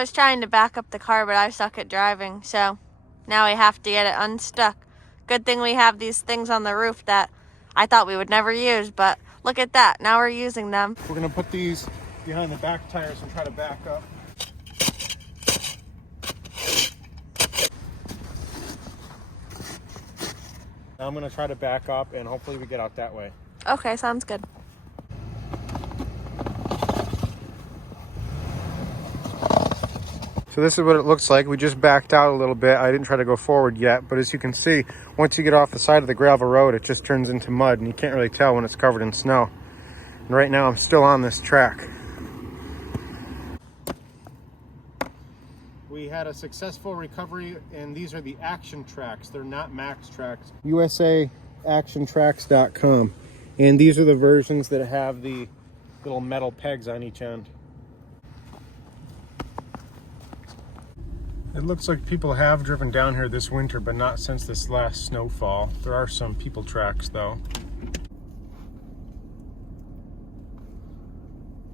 I was trying to back up the car, but I suck at driving, so now we have to get it unstuck. Good thing we have these things on the roof that I thought we would never use, but look at that. Now we're using them. We're gonna put these behind the back tires and try to back up. Now I'm gonna try to back up and hopefully we get out that way. Okay, sounds good. So this is what it looks like. We just backed out a little bit. I didn't try to go forward yet, but as you can see, once you get off the side of the gravel road, it just turns into mud and you can't really tell when it's covered in snow. And right now I'm still on this track. We had a successful recovery, and these are the action tracks. They're not max tracks. USAactiontracks.com. And these are the versions that have the little metal pegs on each end. It looks like people have driven down here this winter, but not since this last snowfall. There are some people tracks though.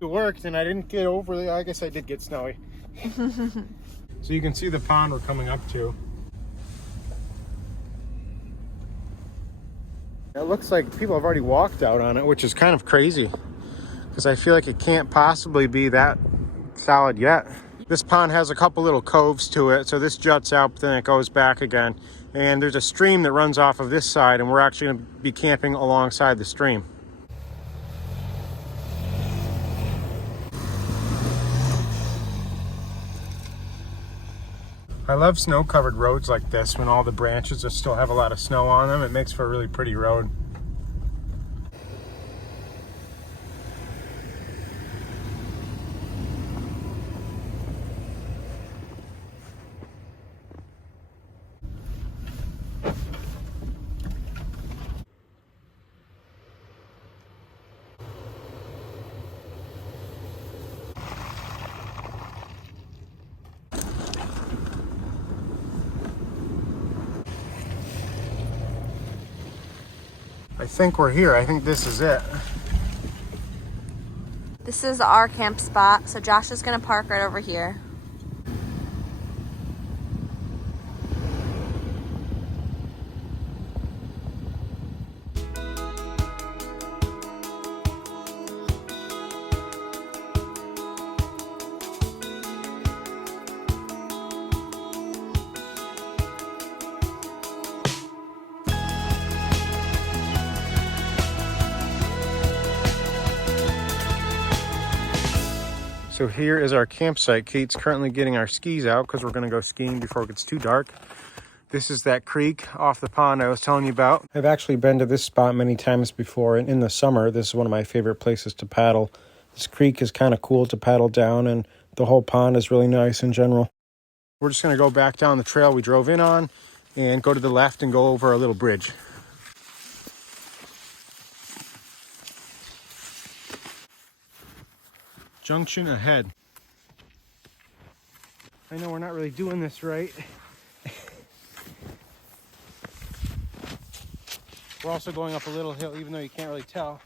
It worked, and I didn't get overly, I guess I did get snowy. So you can see the pond we're coming up to. It looks like people have already walked out on it, which is kind of crazy because I feel like it can't possibly be that solid yet. This pond has a couple little coves to it, so this juts out, but then it goes back again. And there's a stream that runs off of this side, and we're actually going to be camping alongside the stream. I love snow-covered roads like this when all the branches just still have a lot of snow on them. It makes for a really pretty road. I think we're here. I think this is it. This is our camp spot, so Josh is gonna park right over here. So here is our campsite. Kate's currently getting our skis out because we're going to go skiing before it gets too dark. This is that creek off the pond I was telling you about. I've actually been to this spot many times before, and in the summer, this is one of my favorite places to paddle. This creek is kind of cool to paddle down, and the whole pond is really nice in general. We're just going to go back down the trail we drove in on and go to the left and go over a little bridge. Junction ahead. I know we're not really doing this right. We're also going up a little hill, even though you can't really tell.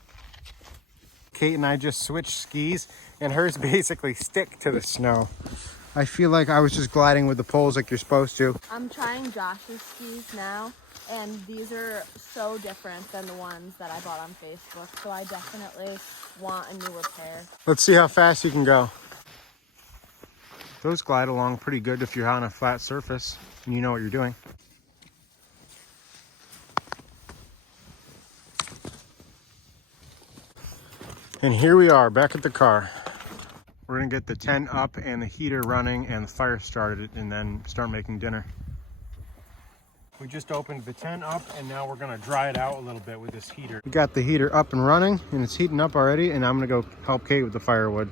Kate and I just switched skis, and hers basically stick to the snow. I feel like I was just gliding with the poles like you're supposed to. I'm trying Josh's skis now, and these are so different than the ones that I bought on Facebook, so I definitely want a newer pair. Let's see how fast you can go. Those glide along pretty good if you're on a flat surface and you know what you're doing. And here we are back at the car. We're gonna get the tent up and the heater running and the fire started and then start making dinner. We just opened the tent up and now we're gonna dry it out a little bit with this heater. We got the heater up and running and it's heating up already, and I'm gonna go help Kate with the firewood.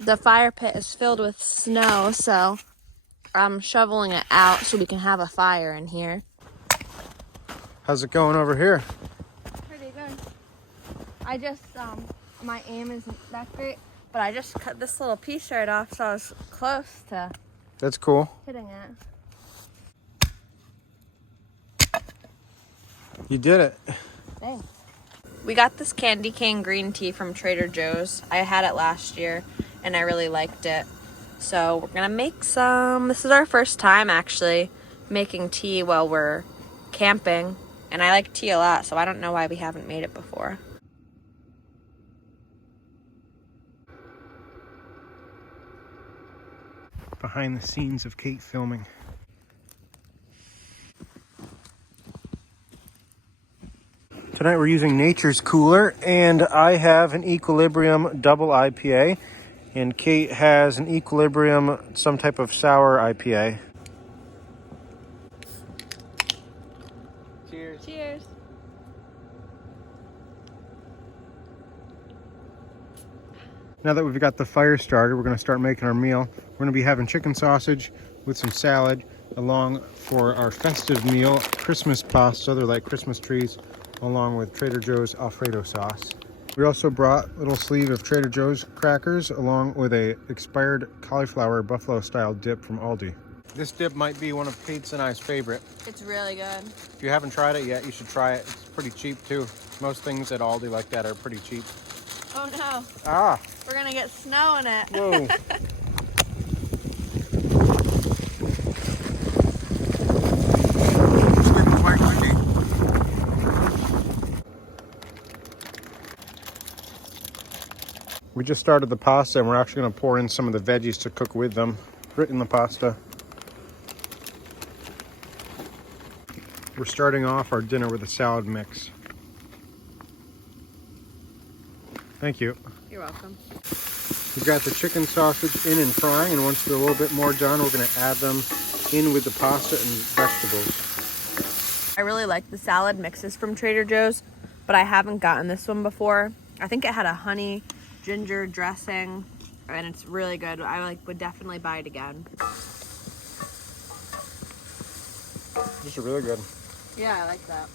The fire pit is filled with snow, so I'm shoveling it out so we can have a fire in here. How's it going over here? Pretty good. I just, my aim isn't that great, but I just cut this little piece right off, so I was close to That's cool. hitting it. You did it. Thanks. We got this candy cane green tea from Trader Joe's. I had it last year and I really liked it. So we're gonna make some. This is our first time actually making tea while we're camping. And I like tea a lot, so I don't know why we haven't made it before. Behind the scenes of Kate filming. Tonight we're using Nature's Cooler, and I have an Equilibrium double IPA, and Kate has an Equilibrium some type of sour IPA. Cheers. Cheers. Now that we've got the fire started, we're going to start making our meal. We're going to be having chicken sausage with some salad, along for our festive meal, Christmas pasta, they're like Christmas trees, along with Trader Joe's Alfredo sauce. We also brought a little sleeve of Trader Joe's crackers, along with a expired cauliflower buffalo style dip from Aldi. This dip might be one of Kate's and I's favorite. It's really good. If you haven't tried it yet, you should try it. It's pretty cheap too. Most things at Aldi like that are pretty cheap. Oh no. Ah. We're gonna get snow in it. Whoa. It's getting quite windy. We just started the pasta, and we're actually going to pour in some of the veggies to cook with them, right in the pasta. We're starting off our dinner with a salad mix. Thank you. You're welcome. We've got the chicken sausage in and frying, and once they're a little bit more done, we're going to add them in with the pasta and vegetables. I really like the salad mixes from Trader Joe's, but I haven't gotten this one before. I think it had a honey ginger dressing, and it's really good. I would definitely buy it again. These are really good. Yeah, I like that.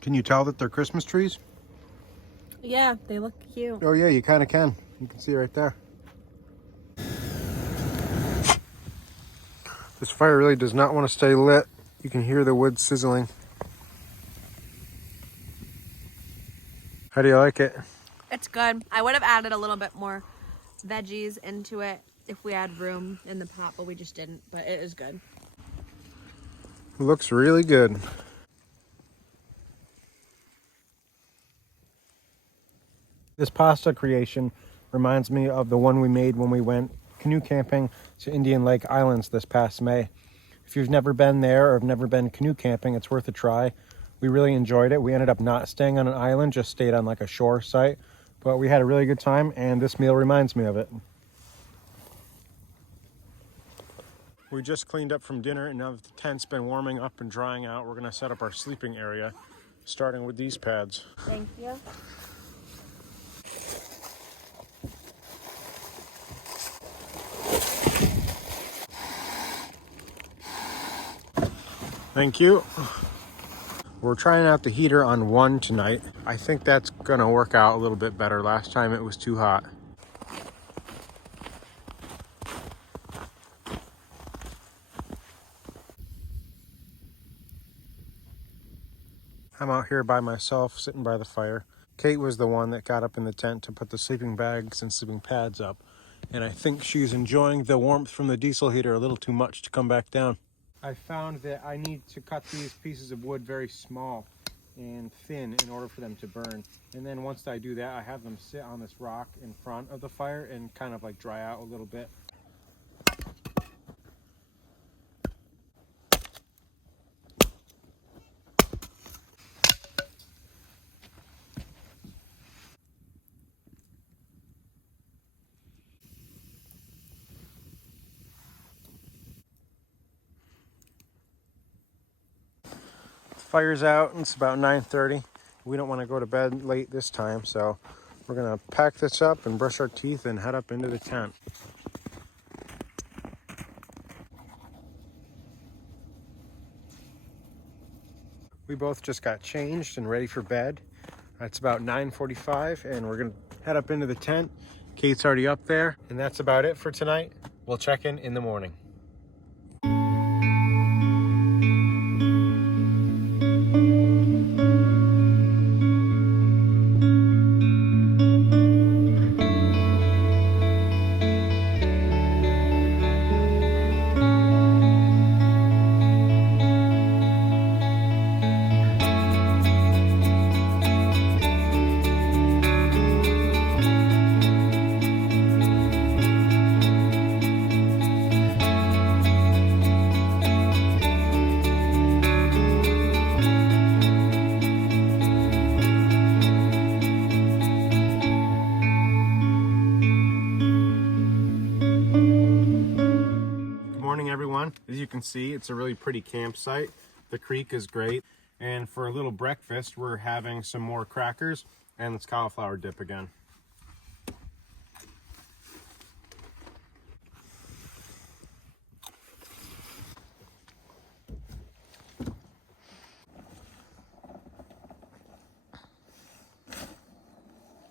Can you tell that they're Christmas trees? Yeah, they look cute. Oh yeah, you kind of can. You can see right there. This fire really does not want to stay lit. You can hear the wood sizzling. How do you like it? It's good. I would have added a little bit more veggies into it if we had room in the pot, but we just didn't. But it is good. It looks really good. This pasta creation reminds me of the one we made when we went canoe camping to Indian Lake Islands this past May. If you've never been there or have never been canoe camping, it's worth a try. We really enjoyed it. We ended up not staying on an island, just stayed on like a shore site. But we had a really good time, and this meal reminds me of it. We just cleaned up from dinner, and now that the tent's been warming up and drying out, we're going to set up our sleeping area, starting with these pads. Thank you. Thank you. We're trying out the heater on 1 tonight. I think that's gonna work out a little bit better. Last time it was too hot. I'm out here by myself, sitting by the fire. Kate was the one that got up in the tent to put the sleeping bags and sleeping pads up. And I think she's enjoying the warmth from the diesel heater a little too much to come back down. I found that I need to cut these pieces of wood very small and thin in order for them to burn. And then once I do that, I have them sit on this rock in front of the fire and kind of like dry out a little bit. Fire's out, and it's about 9:30. We don't want to go to bed late this time, so we're gonna pack this up and brush our teeth and head up into the tent. We both just got changed and ready for bed. It's about 9:45, and we're gonna head up into the tent. Kate's already up there, and that's about it for tonight. We'll check in the morning. down. As you can see, it's a really pretty campsite. The creek is great. And for a little breakfast, we're having some more crackers and this cauliflower dip again.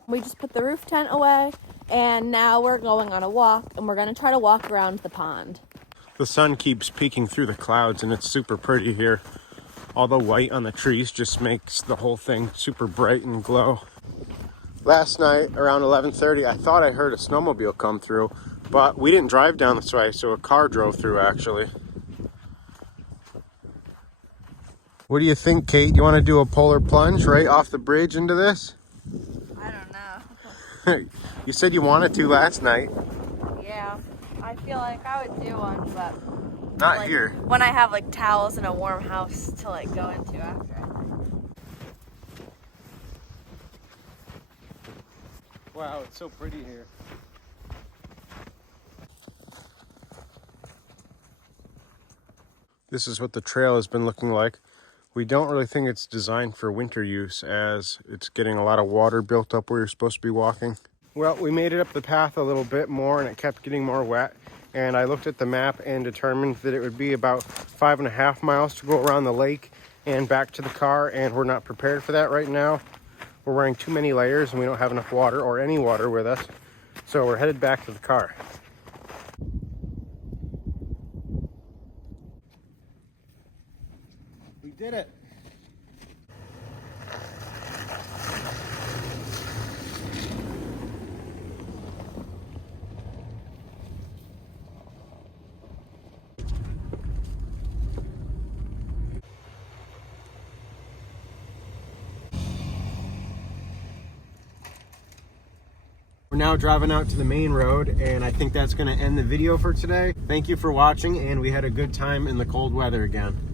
We just put the roof tent away, and now we're going on a walk, and we're going to try to walk around the pond. The sun keeps peeking through the clouds, and it's super pretty here. All the white on the trees just makes the whole thing super bright and glow. Last night, around 11:30, I thought I heard a snowmobile come through, but we didn't drive down this way, so a car drove through, actually. What do you think, Kate? You want to do a polar plunge right off the bridge into this? I don't know. You said you wanted to last night. Yeah, I feel like I would do one, but Not like, here. when I have like towels and a warm house to like go into after. Wow, it's so pretty here. This is what the trail has been looking like. We don't really think it's designed for winter use, as it's getting a lot of water built up where you're supposed to be walking. Well, we made it up the path a little bit more and it kept getting more wet. And I looked at the map and determined that it would be about 5.5 miles to go around the lake and back to the car. And we're not prepared for that right now. We're wearing too many layers and we don't have enough water or any water with us. So we're headed back to the car. We did it. We're now driving out to the main road, and I think that's going to end the video for today. Thank you for watching, and we had a good time in the cold weather again.